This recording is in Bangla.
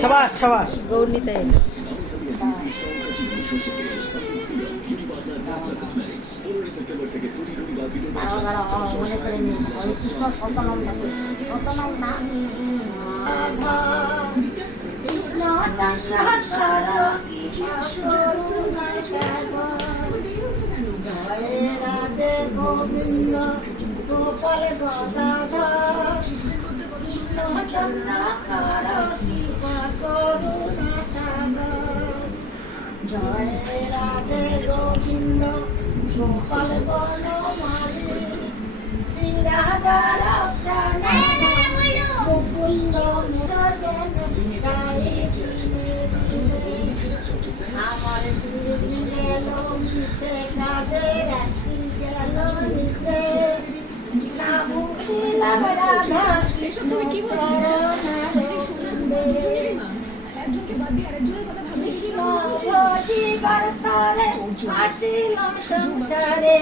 সাবাস সাবাস। গৌরনীতাই মনে করে নি কৃষ্ণ সতনাম সতনাম নাম কৃষ্ণ জয় রাধে গোবিন্দ গোপাল গদাধর কৃষ্ণ চন্দ্রাকার কৃপা করুণা সাগর জয় রাধে গোবিন্দ গোপাল বনমালী শ্রী রাধার প্রাণ মুকুন্দ আমার গেল মিছে কাজে রাখি গেল নিতে না মুখিলাম রাধা কৃষ্ণ কৃষ্ণ জীবর তরে আসিলাম সংসারে